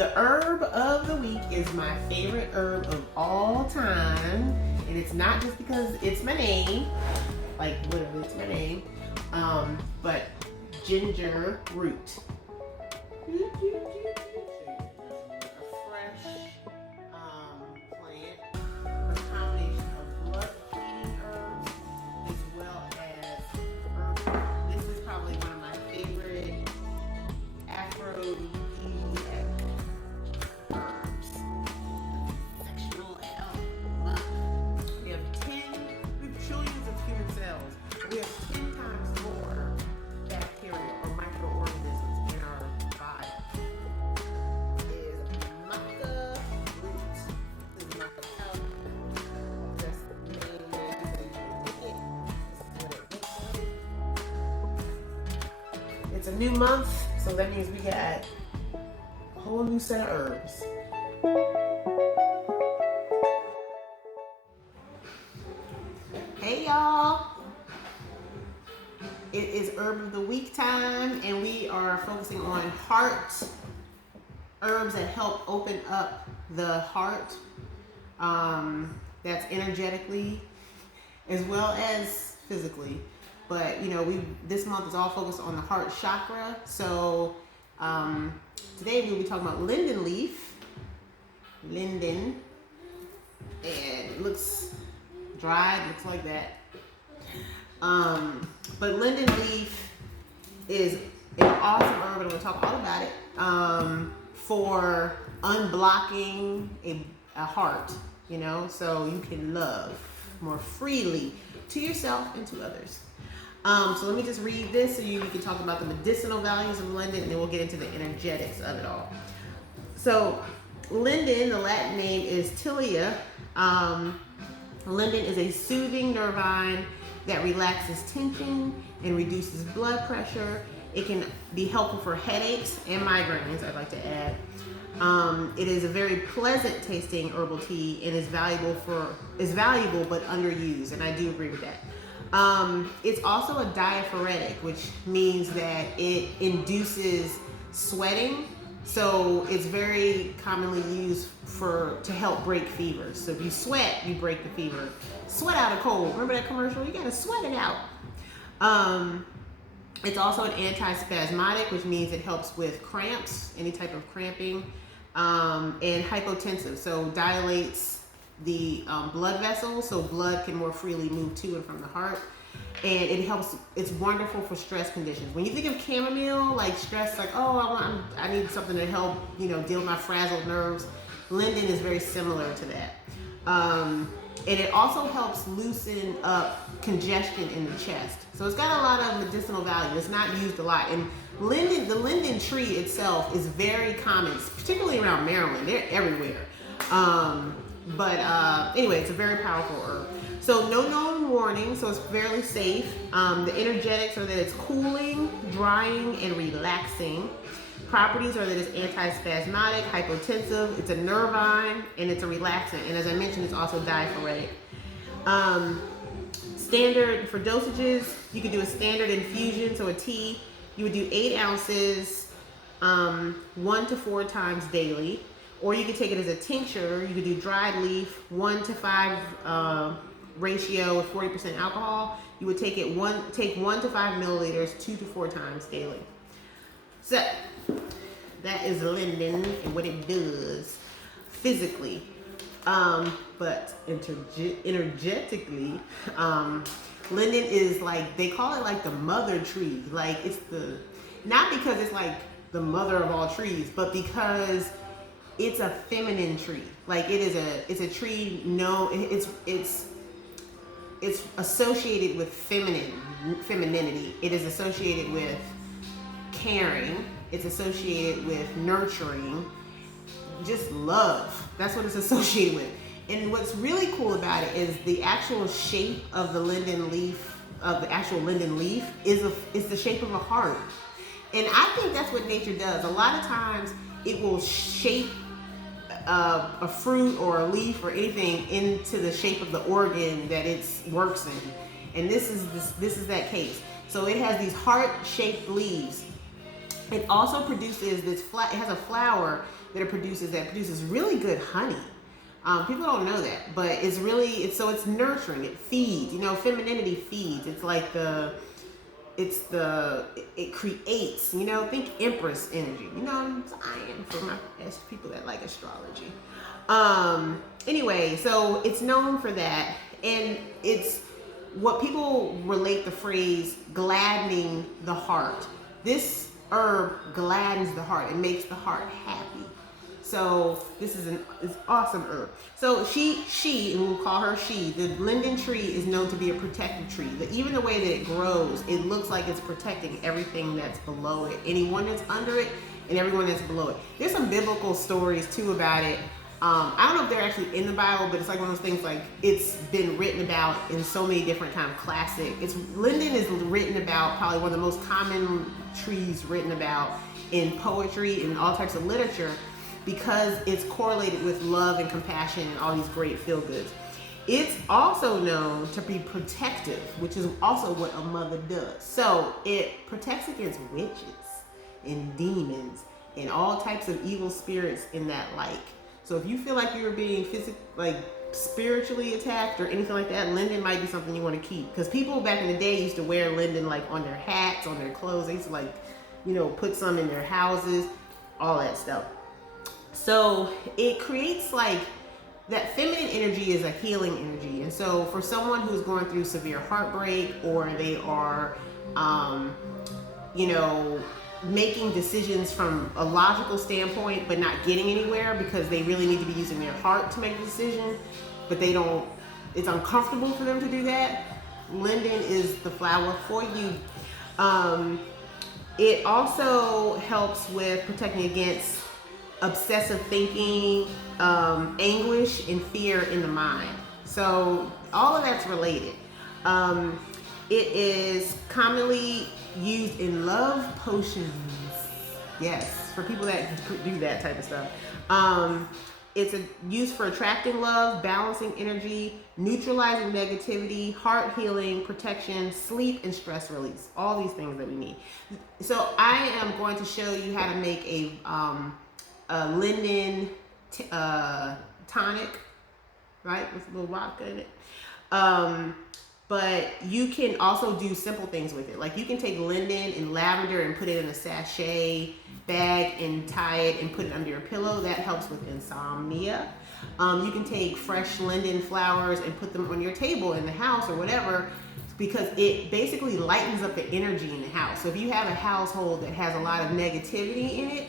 The herb of the week is my favorite herb of all time. And it's not just because it's my name, like literally it's my name, but ginger root. A fresh plant, a combination of blood-cleaning herbs as well as herbs. This is probably one of my favorite aphrodisiac herbs. Sexual love. We have trillions of human cells. We have 10 times more bacteria or microorganisms in our body. Is maca root. This is maca powder. That's the main way that you make it. This is what it looks like. It's a new month, so that means we got a whole new set of herbs. Hey y'all! It is Herb of the Week time, and we are focusing on heart herbs that help open up the heart. That's energetically as well as physically. But you know, this month is all focused on the heart chakra. So today we'll be talking about linden leaf. Linden, and it looks dried, looks like that. But linden leaf is an awesome herb, and I'm going to talk all about it, for unblocking a heart, you know, so you can love more freely to yourself and to others. So let me just read this so we can talk about the medicinal values of linden, and then we'll get into the energetics of it all. So linden, the Latin name is Tilia. Linden is a soothing nervine that relaxes tension and reduces blood pressure. It can be helpful for headaches and migraines, I'd like to add. It is a very pleasant tasting herbal tea and is valuable but underused, and I do agree with that. It's also a diaphoretic, which means that it induces sweating. So it's very commonly used to help break fevers. So if you sweat, you break the fever. Sweat out a cold. Remember that commercial? You gotta sweat it out. It's also an antispasmodic, which means it helps with cramps, any type of cramping, and hypotensive. So dilates the blood vessels, so blood can more freely move to and from the heart. And it helps, it's wonderful for stress conditions. When you think of chamomile, like stress, like, oh, I need something to help, you know, deal with my frazzled nerves. Linden is very similar to that. And it also helps loosen up congestion in the chest. So it's got a lot of medicinal value. It's not used a lot. And the linden tree itself is very common, particularly around Maryland. They're everywhere. Anyway, it's a very powerful herb. So no known warning, so it's fairly safe. The energetics are that it's cooling, drying, and relaxing. Properties are that it's antispasmodic, hypotensive, it's a nervine, and it's a relaxant. And as I mentioned, it's also diaphoretic. Standard for dosages, you could do a standard infusion, so a tea. You would do 8 ounces 1 to 4 times daily. Or you could take it as a tincture. You could do dried leaf, 1 to 5 ratio with 40% alcohol. You would take 1 to 5 milliliters 2 to 4 times daily. So that is linden and what it does physically. But energetically, linden is like, they call it like the mother tree. Like it's not because it's like the mother of all trees, but because it's a feminine tree. Like it's a tree. It's associated with femininity. It is associated with caring. It's associated with nurturing, just love. That's what it's associated with. And what's really cool about it is the actual shape of the linden leaf, is the shape of a heart. And I think that's what nature does. A lot of times it will shape a fruit or a leaf or anything into the shape of the organ that it works in. And this is that case. So it has these heart-shaped leaves. It also produces this it has a flower that produces really good honey. People don't know that, but it's nurturing. It feeds. Femininity feeds. It's like it creates. Think Empress energy. I'm saying as people that like astrology. Anyway, so it's known for that, and it's what people relate the phrase gladdening the heart. This herb gladdens the heart. It makes the heart happy. So this is an awesome herb. So she, and we'll call her she, the linden tree is known to be a protective tree. Even the way that it grows, it looks like it's protecting everything that's below it, anyone that's under it, and everyone that's below it. There's some biblical stories too about it. I don't know if they're actually in the Bible, but it's like one of those things, like it's been written about in so many different kind of classic. Linden is written about, probably one of the most common trees written about in poetry and all types of literature, because it's correlated with love and compassion and all these great feel-goods. It's also known to be protective, which is also what a mother does. So it protects against witches and demons and all types of evil spirits in that like. So if you feel like you're being spiritually attacked or anything like that, linden might be something you want to keep. Because people back in the day used to wear linden like on their hats, on their clothes. They used to put some in their houses, all that stuff. So it creates that feminine energy is a healing energy. And so for someone who's going through severe heartbreak, or they are, making decisions from a logical standpoint, but not getting anywhere because they really need to be using their heart to make the decision, but it's uncomfortable for them to do that, linden is the flower for you. It also helps with protecting against obsessive thinking, anguish, and fear in the mind. So all of that's related. It is commonly used in love potions. Yes, for people that do that type of stuff. It's used for attracting love, balancing energy, neutralizing negativity, heart healing, protection, sleep, and stress release. All these things that we need. So I am going to show you how to make a linden tonic, right, with a little vodka in it. But you can also do simple things with it. Like you can take linden and lavender and put it in a sachet bag and tie it and put it under your pillow. That helps with insomnia. You can take fresh linden flowers and put them on your table in the house or whatever, because it basically lightens up the energy in the house. So if you have a household that has a lot of negativity in it,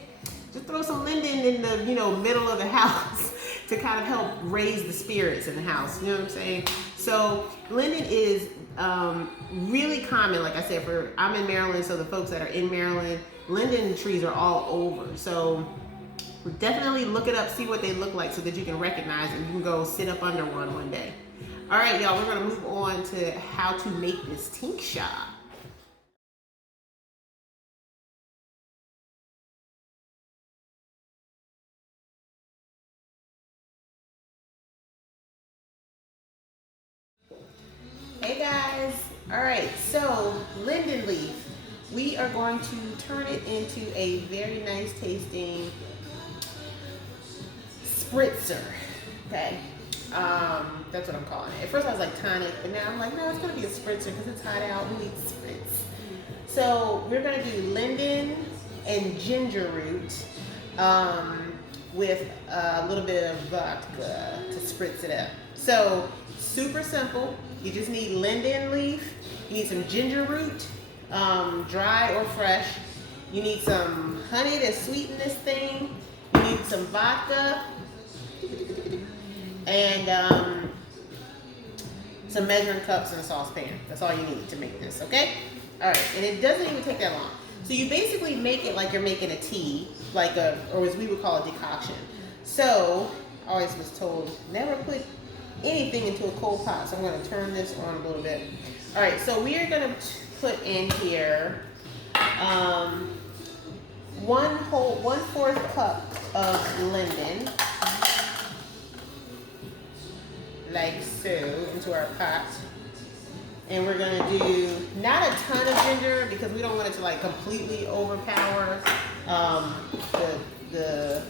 just throw some linden in the middle of the house to kind of help raise the spirits in the house. You know what I'm saying? So linden is really common. Like I said, I'm in Maryland, so the folks that are in Maryland, linden trees are all over. So definitely look it up, see what they look like, so that you can recognize it and you can go sit up under one day. All right, y'all, we're gonna move on to how to make this tincture. Hey guys, all right, so linden leaf, we are going to turn it into a very nice tasting spritzer, okay? That's what I'm calling it. At first I was like tonic, but now I'm like, no, it's gonna be a spritzer because it's hot out, we need spritz. So we're gonna do linden and ginger root with a little bit of vodka to spritz it up. So super simple. You just need linden leaf, you need some ginger root, dry or fresh. You need some honey to sweeten this thing. You need some vodka and some measuring cups and a saucepan. That's all you need to make this, okay? All right, and it doesn't even take that long. So you basically make it like you're making a tea, or as we would call a decoction. So I always was told, never put anything into a cold pot. So I'm going to turn this on a little bit. All right, so we are going to put in here 1/4 cup of linden, like so, into our pot. And we're gonna do not a ton of ginger because we don't want it to like completely overpower the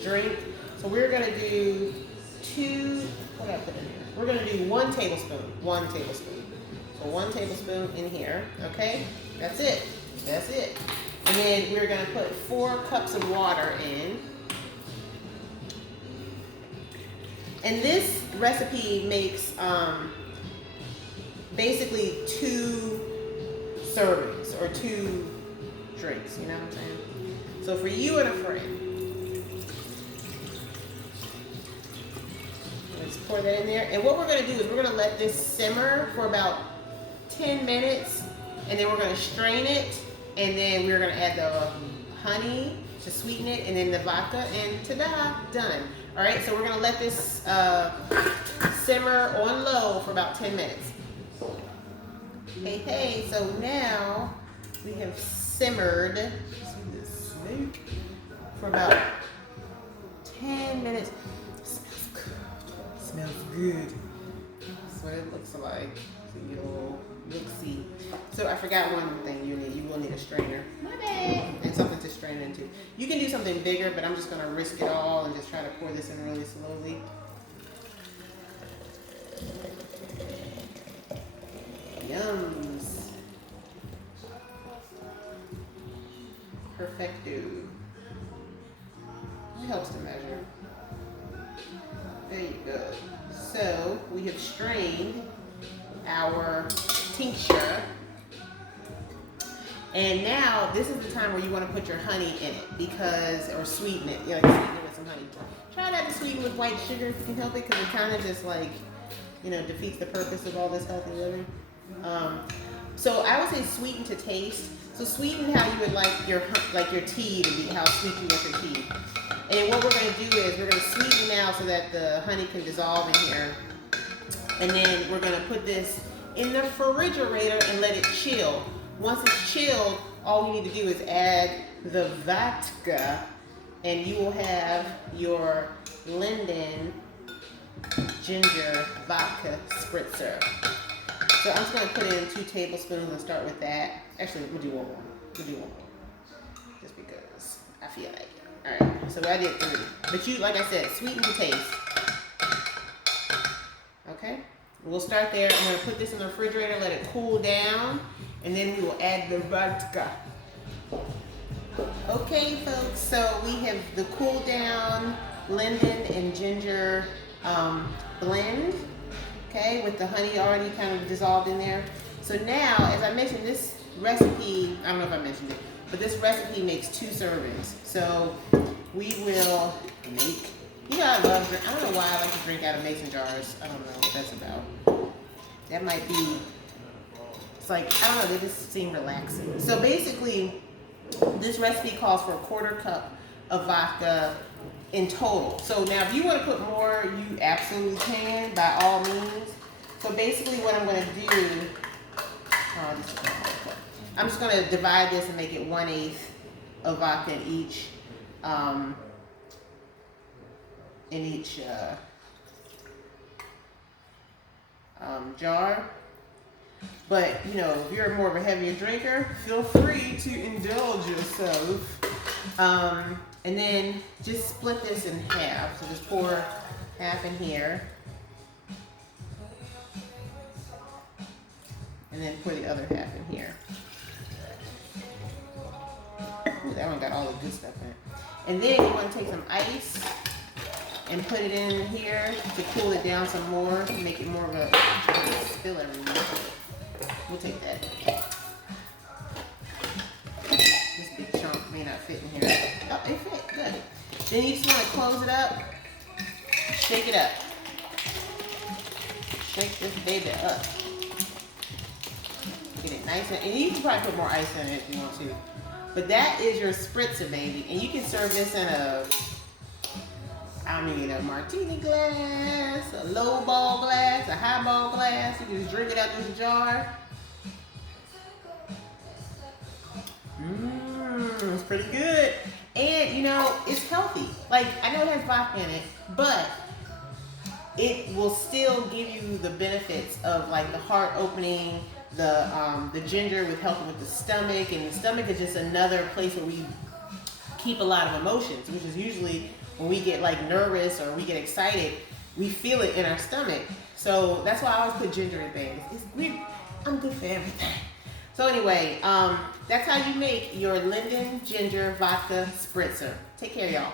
drink. So we're gonna do what did I put in here? We're gonna do 1 tablespoon. 1 tablespoon. So 1 tablespoon in here, okay? That's it. That's it. And then we're gonna put 4 cups of water in. And this recipe makes basically 2 servings or 2 drinks, you know what I'm saying? So for you and a friend, let's pour that in there. And what we're gonna do is we're gonna let this simmer for about 10 minutes, and then we're gonna strain it, and then we're gonna add the honey to sweeten it, and then the vodka, and ta-da, done. All right, so we're gonna let this simmer on low for about 10 minutes. Hey, so now we have simmered, see this smoke, for about 10 minutes. Smells good. That's what it looks like. So you'll see. So I forgot one thing you need. You will need a strainer. My bad. And something to strain into. You can do something bigger, but I'm just gonna risk it all and just try to pour this in really slowly. Yums. Perfecto. It helps to measure. There you go. So we have strained our tincture. And now this is the time where you want to put your honey in it or sweeten it. Sweeten it with some honey. Try not to sweeten with white sugar if you can help it, because it kind of just like, defeats the purpose of all this healthy living. So I would say sweeten to taste. So sweeten how you would like your tea to be, how sweet you want your tea. And what we're going to do is we're going to sweeten now so that the honey can dissolve in here. And then we're going to put this in the refrigerator and let it chill. Once it's chilled, all you need to do is add the vodka, and you will have your Linden Ginger Vodka Spritzer. So I'm just going to put in 2 tablespoons and start with that. Actually, we'll do one more. Just because I feel like it. All right, so I did 3. But you, like I said, sweeten to taste. Okay, we'll start there. I'm going to put this in the refrigerator, let it cool down, and then we will add the vodka. Okay, folks, so we have the cool down Linden and ginger blend, okay, with the honey already kind of dissolved in there. So now, as I mentioned, this recipe, I don't know if I mentioned it, but this recipe makes 2 servings. So we will make, I don't know why I like to drink out of mason jars. I don't know what that's about. That might be, it's like, I don't know, they just seem relaxing. So basically, this recipe calls for a 1/4 cup of vodka in total. So now if you want to put more, you absolutely can, by all means. So basically what I'm going to do, I'm just going to divide this and make it 1/8 of vodka in each jar. But if you're more of a heavier drinker, feel free to indulge yourself. And then just split this in half. So just pour half in here, and then pour the other half in here. Ooh, that one got all the good stuff in it. And then you want to take some ice and put it in here to cool it down some more, to make it more of a spill everywhere. We'll take that. This big chunk may not fit in here. Oh, it fit. Good. Then you just want to close it up. Shake it up. Shake this baby up. Get it nice and you can probably put more ice in it if you want to. But that is your spritzer, baby. And you can serve this in a martini glass, a low ball glass, a high ball glass. You can just drink it out this jar. It's pretty good. And it's healthy. Like, I know it has vodka in it, but it will still give you the benefits of like the heart opening, the ginger with helping with the stomach, and the stomach is just another place where we keep a lot of emotions, which is usually when we get like nervous or we get excited, we feel it in our stomach. So that's why I always put ginger in things. I'm good for everything. So anyway, that's how you make your Linden Ginger Vodka Spritzer. Take care, y'all.